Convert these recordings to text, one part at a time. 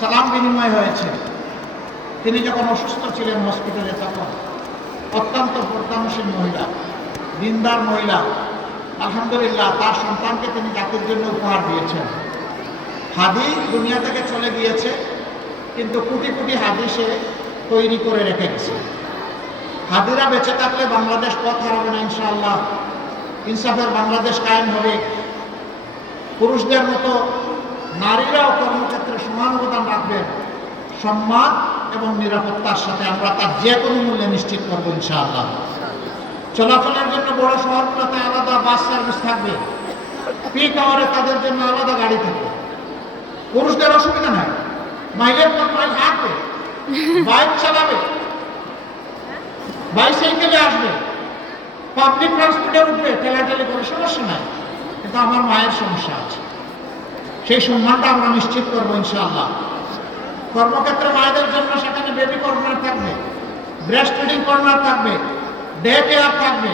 সালাম বিনিময় হয়েছে। তিনি যখন অসুস্থ ছিলেন হসপিটালে, তখন অত্যন্ত প্রজ্ঞানশীল মহিলা, দিনদার মহিলা, আলহামদুলিল্লাহ তার সন্তানকে তিনি জাতির জন্য উপহার দিয়েছেন। হাদি দুনিয়া থেকে চলে গিয়েছে, কিন্তু কোটি কোটি হাদি সে তৈরি করে রেখে গেছে। হাদিরা বেঁচে থাকলে বাংলাদেশ পথ হারাবে না ইনশাআল্লাহ। ইনসাফের বাংলাদেশ কায়েম হবে। পুরুষদের মতো নারীরাও কর্মক্ষেত্রে সমান অবদান রাখবেন, সম্মান এবং নিরাপত্তার সাথে আমরা তার যে কোনো মূল্যে নিশ্চিত করবো ইনশাআল্লাহ। চলাচলের জন্য বড় শহরগুলোতে আলাদা বাস সার্ভিস থাকবে, পিক আওয়ারে তাদের জন্য আলাদা গাড়ি থাকবে। পুরুষদের অসুবিধা নাই, মাইলের পর মাইল হাঁটবে, বাইক চালাবে, বাইসাইকেলে আসবে, পাবলিক ট্রান্সপোর্টে উঠবে, ঠেলাঠেলি করে, সমস্যা নাই। কিন্তু আমার মায়ের সমস্যা আছে, সেই সম্মানটা আমরা নিশ্চিত করবো ইনশাআল্লাহ। কর্মক্ষেত্রে মায়েদের জন্য সেখানে বেবি কর্নার থাকবে, ব্রেস্ট ফিডিং কর্নার থাকবে, ডে কেয়ার থাকবে।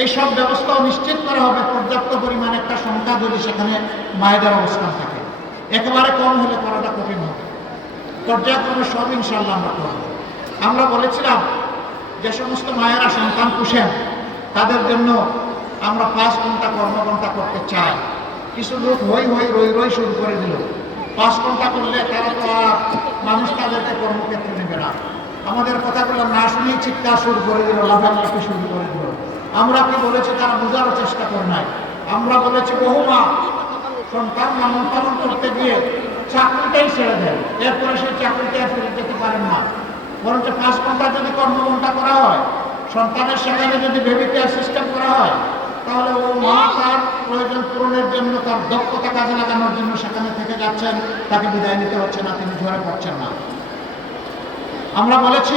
এই সব ব্যবস্থাও নিশ্চিত করা হবে। পর্যাপ্ত পরিমাণে একটা সংখ্যা যদি সেখানে মায়েদের অবস্থান থাকে, একেবারে কম হলে করাটা কঠিন হবে। পর্যায়ক্রমে সব ইনশাআল্লাহ আমরা করব। আমরা বলেছিলাম যে সমস্ত মায়েরা সন্তান পুষেন তাদের জন্য আমরা 5 ঘন্টা কর্মঘণ্টা করতে চাই। কিছু লোক হই রই শুরু করে দিল। 5 ঘন্টা করলে তারা তো আর মানুষ তাদেরকে কর্মক্ষেত্রে নেবে না। আমাদের কথাগুলো না শুনেই চিৎকার শুরু করে দিল, লাফালাফি শুরু করে দিল। আমরা কি বলেছি তারা বোঝারও চেষ্টা করে নাই। আমরা বলেছি বহু মা সন্তান লালন পালন করতে গিয়ে চাকরিটাই ছেড়ে দেয়, এরপরে সেই চাকরিতে ফিরে যেতে পারেন না। বরঞ্চ 5 ঘন্টা যদি কর্মঘণ্টা করা হয়, সন্তানের সেখানে যদি বেবি কেয়ার সিস্টেম করা হয়, তাহলে ও মা তার প্রয়োজন পূরণের জন্য, তার দক্ষতা কাজে লাগানোর জন্য সেখানে থেকে যাচ্ছেন, তাকে বিদায় নিতে হচ্ছে না, তিনি ঝরে পড়ছেন না। আমরা বলেছি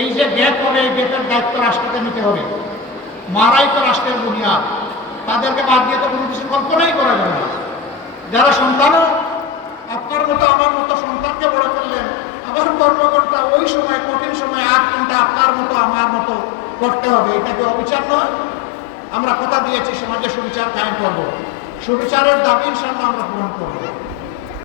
এই যে গ্যাপ হবে, এই গ্যাপের দায়িত্ব রাষ্ট্রকে নিতে হবে। মারাই তো রাষ্ট্রের বুনিয়াদ, তাদেরকে বাদ দিয়ে তো কোনো কিছু কল্পনাই করা যাবে না। যারা সন্তানও আপনার মতো আমার মতো সন্তানকে বড় করলেন, আবার কর্মকর্তা ওই সময় কঠিন সময় 8 ঘন্টা আপনার মতো আমার মতো করতে হবে, এটা কি অবিচার নয়? আমরা কথা দিয়েছি সমাজে সুবিচার কায়েম করবো, সুবিচারের দাবি ইনশাআল্লাহ আমরা পূরণ করবো।